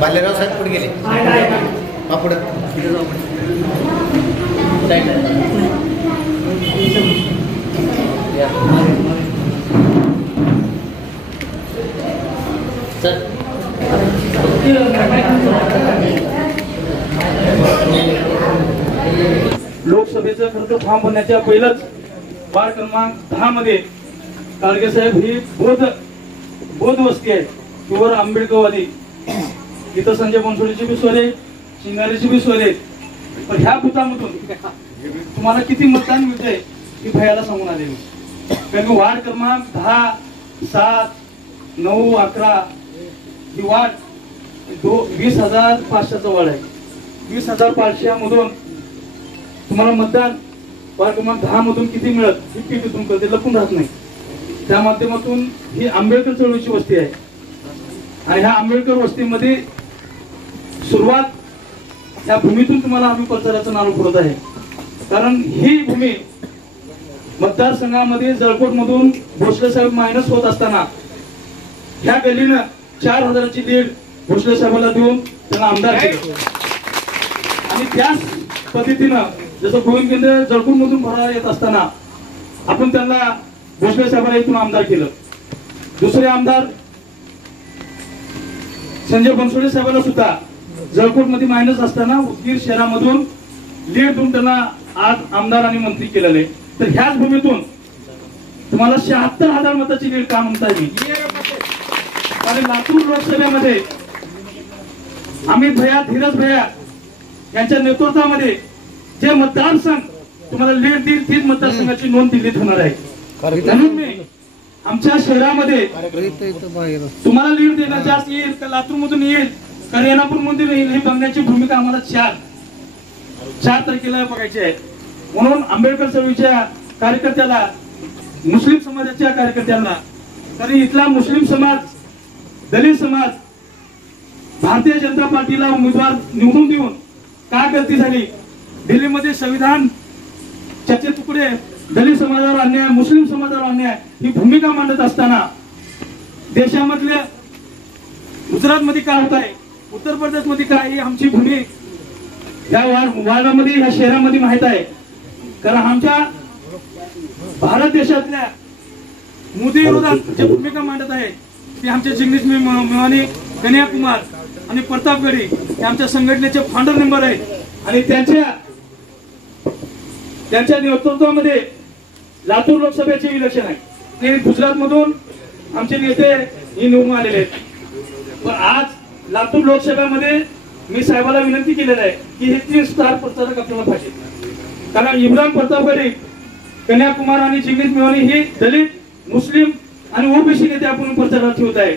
बालेराव साहेब पुढे गेले. पुढे लोकसभेचं खरं तर फॉर्म भरण्याच्या पहिलंच वार्ड क्रमांक 10 मध्ये काळगे साहेब ही बौद्ध वस्ती आहे, प्युअर आंबेडकरवादी. इथं संजय बनसोडेची बी स्वर आहे, शिंगारेची बी स्वर आहे. पण ह्या बुथामधून तुम्हाला किती मतदान मिळते ही भयाला सांगून आले. कारण वार्ड क्रमांक 10, 7, 9, 11 ही वार्ड 20,500चा वार्ड आहे. 20,500 मधून तुम्हाला मतदान वार्ड क्रमांक 10 मधून किती मिळत ही पीटीतून कळते, लपून राहत नाही. त्या माध्यमातून ही आंबेडकर चळवळीची वस्ती आहे आणि ह्या आंबेडकर वस्तीमध्ये सुरुवात या भूमीतून तुम्हाला आम्ही प्रचाराचं नाव पुरत आहे. कारण ही भूमी मतदारसंघामध्ये जळकोट मधून भोसले साहेब मायनस होत असताना ह्या गल्लीनं 4,000ची लीड भोसले साहेबांना देऊन त्यांना आमदार केलं. आणि त्याच पद्धतीनं जसं गोविंद केंद्र जळकोट मधून भरायला येत असताना आपण त्यांना भोसले साहेबांना इथून आमदार केलं. दुसरे आमदार संजय बनसोडे साहेबांना सुद्धा जळकोट मध्ये मायनस असताना उदगीर शहरामधून लीड देऊन त्यांना आज आमदार आणि मंत्री केलेले. तर ह्याच भूमीतून तुम्हाला 76,000 मताची लीड का म्हणता येईल. आणि लातूर लोकसभेमध्ये अमित भैया, धीरज भैया यांच्या नेतृत्वामध्ये जे मतदारसंघ तुम्हाला लीड देईल तीच मतदारसंघाची नोंद दिल्लीत होणार आहे. म्हणून मी आमच्या शहरामध्ये तुम्हाला लीड देणं जास्त येईल का लातूर मधून येईल का रेणापूर मधून येईल ही बघण्याची भूमिका आम्हाला 4 तारखेला बघायची आहे. म्हणून आंबेडकर चळवळीच्या कार्यकर्त्याला, मुस्लिम समाजाच्या कार्यकर्त्यांना, कारण इथला मुस्लिम समाज, दलित समाज भारतीय जनता पार्टीला उमेदवार निवडून देऊन काय गलती झाली. दिल्लीमध्ये संविधान त्याचे तुकडे दलित समाजावर अन्याय, मुस्लिम समाजावर अन्याय ही भूमिका मांडत असताना देशामधल्या गुजरात मध्ये काय होत आहे, उत्तर प्रदेश मध्ये काय, ही आमची भूमी या वार्डामध्ये, या शहरामध्ये माहित आहे. कारण आमच्या भारत देशातल्या मोदी विरोधात जे भूमिका मांडत आहे ते आमचे जिग्नेश मेवानी, कन्याकुमार आणि प्रतापगडी हे आमच्या संघटनेचे फाउंडर मेंबर आहेत. आणि त्यांच्या नेतृत्वामध्ये लातूर लोकसभेचे इलेक्शन आहे. ते गुजरात मधून आमचे नेते हे निवडून आलेले आहेत. पण आज लातूर लोकसभेमध्ये मी साहेबाला विनंती केलेली आहे की हे 3 स्टार प्रचारक आपल्याला पाहिजे. कारण इम्रान प्रतापगडी, कन्याकुमार आणि जिग्नेश मेवानी हे दलित, मुस्लिम आणि ओबीसी नेते आपण प्रचारात ठेवत आहे.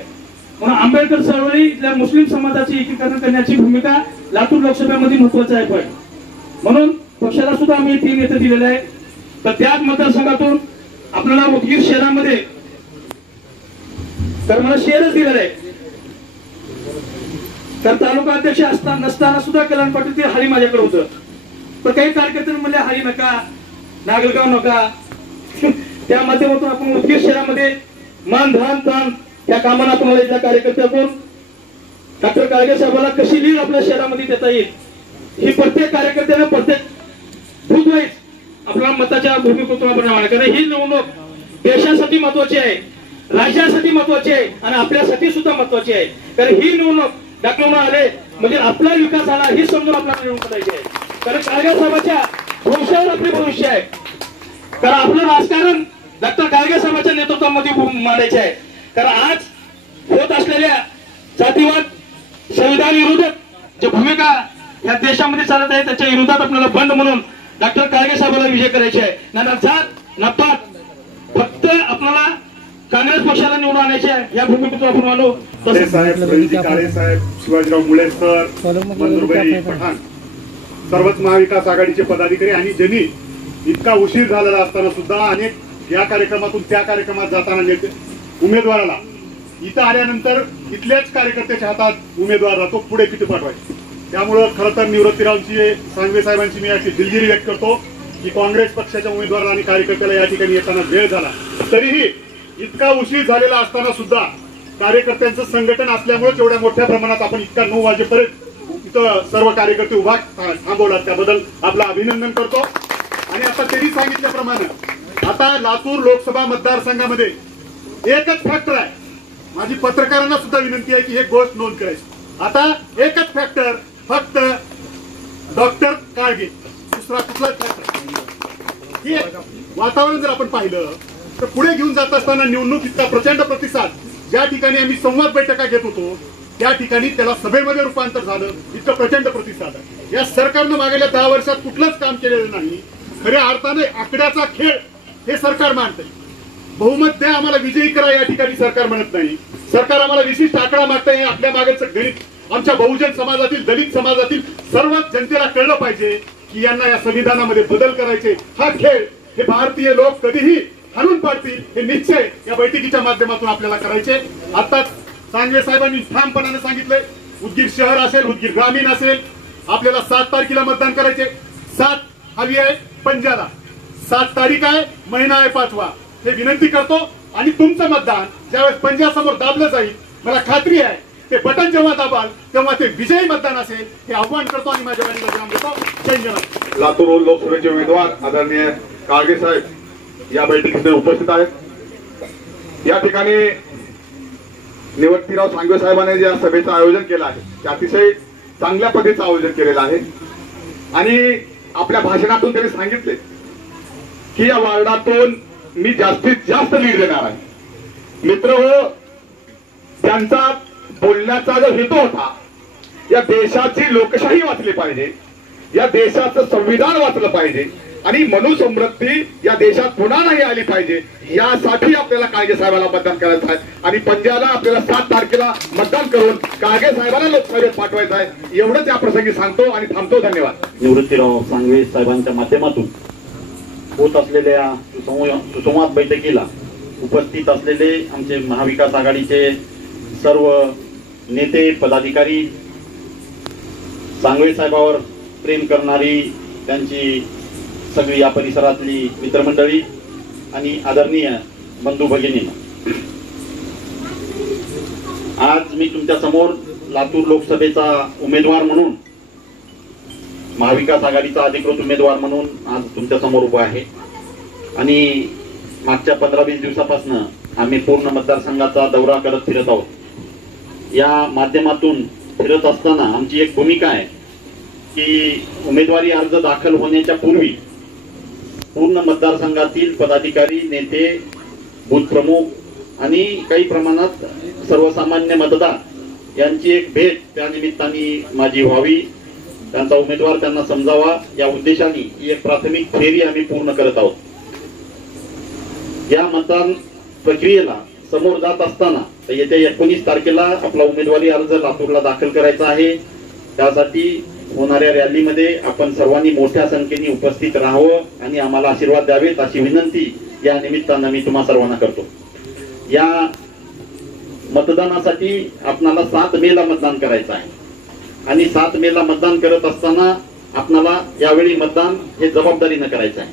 म्हणून आंबेडकर चळवळी इथल्या मुस्लिम समाजाची एकीकरण करण्याची भूमिका लातूर लोकसभेमध्ये महत्वाची आहे. पण म्हणून पक्षाला सुद्धा आम्ही 3 नेते दिलेले आहे. तर त्याच मतदारसंघातून आपल्याला उदगीर शहरामध्ये तर मला शेअरच दिलेला आहे. तर तालुका अध्यक्ष नसताना सुद्धा कल्याण पाटील ते हाली माझ्याकडे होतं. पण काही कार्यकर्ते म्हणले हाली नका, नागलगाव नका. त्या माध्यमातून आपण उदगीर शहरामध्ये मान धन तन त्या कामाला तुम्हाला इथल्या कार्यकर्त्यातून डॉक्टर काळगे साहेबांना कशी लीड आपल्या शहरामध्ये देता येईल ही प्रत्येक कार्यकर्त्याला प्रत्येक बूथ वाईज आपल्या मताच्या भूमिकेतून आपण मांडा. कारण ही निवडणूक देशासाठी महत्वाची आहे, राज्यासाठी महत्वाची आहे आणि आपल्यासाठी सुद्धा महत्वाची आहे. कारण ही निवडणूक डॉक्टर आले म्हणजे आपला विकास झाला ही समजून आपल्याला निवडून करायची आहे. कारण काळगे साहेबांच्या भविष्यावर आपले भविष्य आहे. कारण आपलं राजकारण डॉक्टर काळगे साहेबांच्या नेतृत्वामध्ये मांडायचे आहे. कारण आज होत असलेल्या जातीवाद, संविधान विरोधात जे भूमिका या देशामध्ये चालत आहे त्याच्या विरोधात आपल्याला बंड म्हणून डॉक्टर काळगे साहेबांना विजय करायचे आहे. ना जात ना पात, फक्त आपल्याला काँग्रेस पक्षाला निवडून आणायचे आहे या भूमिकेतून आपण आलो. काळे साहेब, शिवाजीराव मुळे सर, मंजूरबाई पठाण सर्वच महाविकास आघाडीचे पदाधिकारी आणि ज्यांनी इतका उशीर झालेला असताना सुद्धा अनेक या कार्यक्रमातून त्या कार्यक्रमात जाताना उमेदवाराला इथं आल्यानंतर इथल्याच कार्यकर्त्याच्या हातात उमेदवार जातो, पुढे किती पाठवायचे. त्यामुळं खरं तर निवृत्तीरावची, सांगवे साहेबांची मी अशी दिलगिरी व्यक्त करतो की काँग्रेस पक्षाच्या उमेदवाराला आणि कार्यकर्त्याला या ठिकाणी येताना वेळ झाला. तरीही इतका उशीर झालेला असताना सुद्धा कार्यकर्त्यांचं संघटन असल्यामुळे एवढ्या मोठ्या प्रमाणात आपण इतक्या 9 वाजेपर्यंत इथं सर्व कार्यकर्ते उभा थांबवलात, त्याबद्दल आपलं अभिनंदन करतो. आणि आता त्यांनी सांगितल्याप्रमाणे आता लातूर लोकसभा मतदारसंघामध्ये एकच फॅक्टर आहे. माझी पत्रकारांना सुद्धा विनंती आहे की हे गोष्ट नोंद करायची. आता एकच फॅक्टर, फक्त डॉक्टर काळगे, दुसरा कुठलाच फॅक्टर. हे वातावरण जर आपण पाहिलं तर पुढे घेऊन जात असताना निवडणूक इतका प्रचंड प्रतिसाद, ज्या ठिकाणी आम्ही संवाद बैठका घेत होतो त्या ठिकाणी त्याला सभेमध्ये रूपांतर झालं, इतकं प्रचंड प्रतिसाद आहे. या सरकारनं मागेल्या 10 वर्षात कुठलंच काम केलेलं नाही. खऱ्या अर्थाने आकड्याचा खेळ हे सरकार मांडतंय. बहुमत द्या, आम्हाला विजयी करा, या ठिकाणी सरकार म्हणत नाही. सरकार आम्हाला विशिष्ट आकडा मागतंय. आपल्या मागचं गणित आमच्या बहुजन समाजातील, दलित समाजातील सर्वच जनतेला कळलं पाहिजे की यांना या संविधानामध्ये बदल करायचे. हा खेळ हे भारतीय लोक कधीही हाणून पाडतील हे निश्चय या बैठकीच्या माध्यमातून आपल्याला करायचे. आताच सांगवे साहेबांनी ठामपणाने सांगितलंय, उदगीर शहर असेल, उदगीर ग्रामीण असेल, आपल्याला 7 तारखेला मतदान करायचे. 7 हवी आहे पंजाला, 7 तारीख आहे, महिना आहे 5वा. हे विनंती करतो. आणि तुमचं मतदान ज्यावेळेस पंजासमोर दाबलं जाईल, मला खात्री आहे ते बटन जेव्हा दाबाल तेव्हा ते विजयी मतदान असेल हे आव्हान करतो आणि माझ्या वाणीला विराम देतो. जय जवान. लातूर लोकसभेचे उमेदवार आदरणीय काळगे साहेब या बैठकीत उपस्थित आहेत. या ठिकाणी निवृत्तीराव सांगवे साहेबांनी ज्या सभेचं आयोजन केलं आहे ते अतिशय चांगल्या पद्धतीचं आयोजन केलेलं आहे. आणि आपल्या भाषणातून त्यांनी सांगितले की या वार्डातून मी जास्तीत जास्त लीड देणार आहे. मित्र हो, त्यांचा बोलण्याचा जो हेतू होता, या देशाची लोकशाही वाचली पाहिजे, या देशाचं संविधान वाचलं पाहिजे आणि मनुसमृद्धी या देशात पुन्हा नाही आली पाहिजे, यासाठी आपल्याला काळगे साहेबांना मतदान करायचं आहे. आणि पंजाला आपल्याला 7 तारखेला मतदान करून काळगे साहेबांना लोकसभेत पाठवायचं आहे. एवढंच या प्रसंगी सांगतो आणि थांबतो. धन्यवाद. निवृत्तीराव सांगवे साहेबांच्या माध्यमातून होत असलेल्या सुसंवाद बैठकीला उपस्थित असलेले आमचे महाविकास आघाडीचे सर्व नेते, पदाधिकारी, सांगवे साहेबावर प्रेम करणारी त्यांची सगळी या परिसरातली मित्रमंडळी आणि आदरणीय बंधू भगिनींना, आज मी तुमच्या समोर लातूर लोकसभेचा उमेदवार म्हणून, महाविकास आघाडीचा अधिकृत उमेदवार म्हणून आज तुमच्या समोर उभा आहे. आणि मागच्या 15-20 दिवसापासून आम्ही पूर्ण मतदारसंघाचा दौरा करत फिरत आहोत. या माध्यमातून फिरत असताना आमची एक भूमिका आहे की उमेदवारी अर्ज दाखल होण्याच्या पूर्वी पूर्ण मतदारसंघातील पदाधिकारी, नेते, बूथ प्रमुख आणि काही प्रमाणात सर्वसामान्य मतदार यांची एक भेट त्या निमित्ताने माझी व्हावी, त्यांचा उमेदवार त्यांना समजावा, या उद्देशाने ही एक प्राथमिक फेरी आम्ही पूर्ण करत आहोत. या मतदान प्रक्रियेला समोर जात असताना येत्या 19 तारखेला आपला उमेदवारी अर्ज लातूरला दाखल करायचा आहे. त्यासाठी होणाऱ्या रॅलीमध्ये आपण सर्वांनी मोठ्या संख्येने उपस्थित राहावं आणि आम्हाला आशीर्वाद द्यावेत अशी विनंती या निमित्तानं मी तुम्हा सर्वांना करतो. या मतदानासाठी आपणाला 7 मेला मतदान करायचं आहे आणि 7 मेला मतदान करत असताना आपणाला यावेळी मतदान हे जबाबदारीनं करायचं आहे.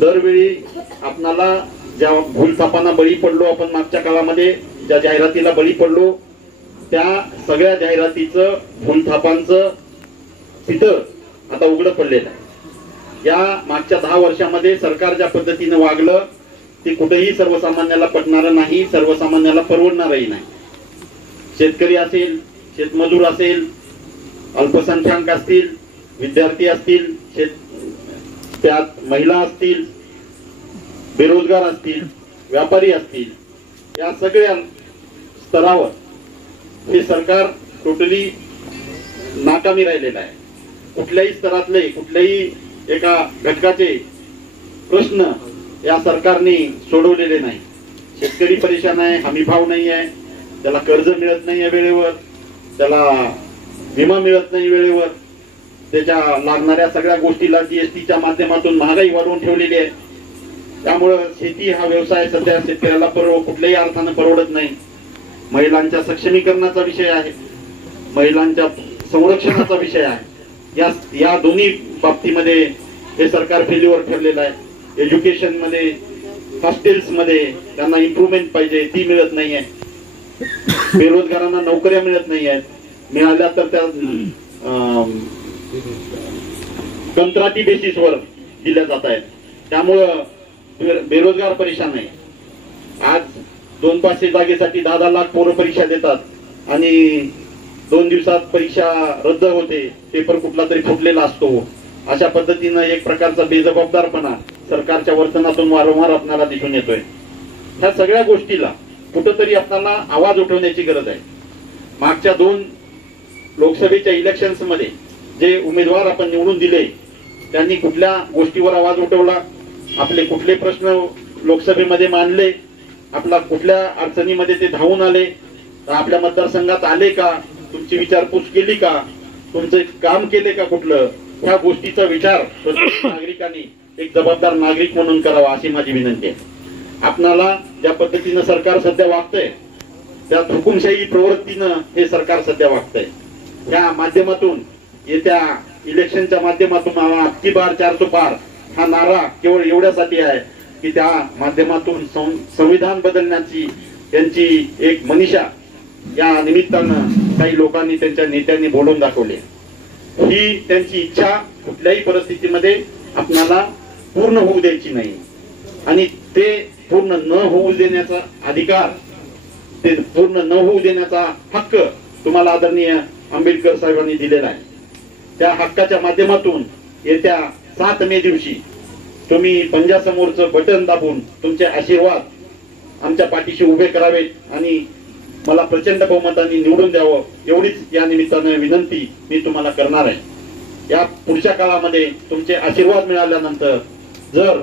दरवेळी आपणाला ज्या भूलथापांना बळी पडलो आपण, मागच्या काळामध्ये ज्या जाहिरातीला बळी पडलो, त्या सगळ्या जाहिरातीचं, भूलथापांचं चित्र आता उघडं पडलेलं आहे. या मागच्या 10 वर्षामध्ये सरकार ज्या पद्धतीनं वागलं ते कुठेही सर्वसामान्याला पटणारं नाही, सर्वसामान्याला परवडणारही नाही. शेतकरी असेल, शेतमजूर असेल, अल्पसंख्याक असतील, विद्यार्थी असतील, त्यात महिला असतील, बेरोजगार असतील, व्यापारी असतील, या सगळ्या स्तरावर हे सरकार टोटली नाकामी राहिलेलं आहे. कुठल्याही स्तरातले, कुठल्याही एका घटकाचे प्रश्न या सरकारने सोडवलेले नाही. शेतकरी परेशान आहे, हमी भाव नाही आहे, त्याला कर्ज मिळत नाही आहे वेळेवर, त्याला विमा मिळत नाही वेळेवर, त्याच्या लागणाऱ्या सगळ्या गोष्टीला जीएसटीच्या माध्यमातून महागाई वाढवून ठेवलेली आहे. त्यामुळं शेती हा व्यवसाय सध्या शेतकऱ्याला कुठल्याही अर्थानं परवडत नाही. महिलांच्या सक्षमीकरणाचा विषय आहे, महिलांच्या संरक्षणाचा विषय आहे. या दोन्ही बाबतीमध्ये हे सरकार फेल्युअर ठरलेलं आहे. एज्युकेशन मध्ये, हॉस्टेल्स मध्ये त्यांना इम्प्रुव्हमेंट पाहिजे, ती मिळत नाहीये. बेरोजगारांना नोकऱ्या मिळत नाही आहेत, मिळाल्या तर त्या कंत्राटी बेसिसवर दिल्या जात आहेत. त्यामुळं बेरोजगार परेशान आहे. आज 200-500 जागेसाठी 10-10 लाख पोरं परीक्षा देतात आणि 2 दिवसात परीक्षा रद्द होते, पेपर कुठला तरी फुटलेला असतो. अशा पद्धतीनं एक प्रकारचा बेजबाबदारपणा सरकारच्या वर्तनातून वारंवार आपल्याला दिसून येतोय. ह्या सगळ्या गोष्टीला कुठंतरी आपल्याला आवाज उठवण्याची गरज आहे. मागच्या 2 लोकसभेच्या इलेक्शन्स मध्ये जे उमेदवार आपण निवडून दिले त्यांनी कुठल्या गोष्टीवर आवाज उठवला, आपले कुठले प्रश्न लोकसभेमध्ये मांडले, आपला कुठल्या अडचणीमध्ये ते धावून आले, आपल्या मतदारसंघात आले का, तुमची विचारपूस केली का, तुमचं काम केले का कुठलं, ह्या गोष्टीचा विचार प्रत्येक नागरिकांनी एक जबाबदार नागरिक म्हणून करावा अशी माझी विनंती आहे. आपणाला ज्या पद्धतीनं सरकार सध्या वागतंय त्या हुकुमशाही प्रवृत्तीनं हे सरकार सध्या वागतंय. या माध्यमातून येत्या इलेक्शनच्या माध्यमातून अबकी बार 400 पार हा नारा केवळ एवढ्यासाठी आहे की त्या माध्यमातून संविधान बदलण्याची त्यांची एक मनीषा या निमित्तानं काही लोकांनी त्यांच्या नेत्यांनी बोलून दाखवले. ही त्यांची इच्छा कुठल्याही परिस्थितीमध्ये आपणाला पूर्ण होऊ द्यायची नाही आणि ते पूर्ण न होऊ देण्याचा अधिकार, ते पूर्ण न होऊ देण्याचा हक्क तुम्हाला आदरणीय आंबेडकर साहेबांनी दिलेला आहे. त्या हक्काच्या माध्यमातून येत्या 7 मे दिवशी तुम्ही पंजासमोरचं बटन दाबून तुमचे आशीर्वाद आमच्या पाठीशी उभे करावेत आणि मला प्रचंड बहुमताने निवडून द्यावं एवढीच या निमित्तानं विनंती मी तुम्हाला करणार आहे. या पुढच्या काळामध्ये तुमचे आशीर्वाद मिळाल्यानंतर जर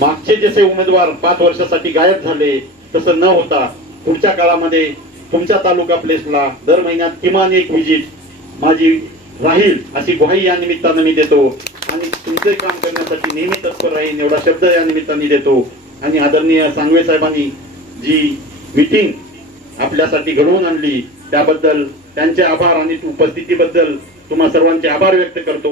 मागचे जसे उमेदवार 5 वर्षासाठी गायब झाले तसं न होता पुढच्या काळामध्ये तुमच्या तालुका प्लेसला दर महिन्यात किमान एक व्हिजिट माझी राहील अशी ग्वाही या निमित्तानं मी देतो आणि तुमचे काम करण्यासाठी नेहमी तत्पर राहील एवढा शब्द या निमित्ताने देतो. आणि आदरणीय सांगवे साहेबांनी जी मीटिंग आपल्यासाठी घडवून आणली त्याबद्दल त्यांचे आभार आणि उपस्थितीबद्दल तुम्हा सर्वांचे आभार व्यक्त करतो.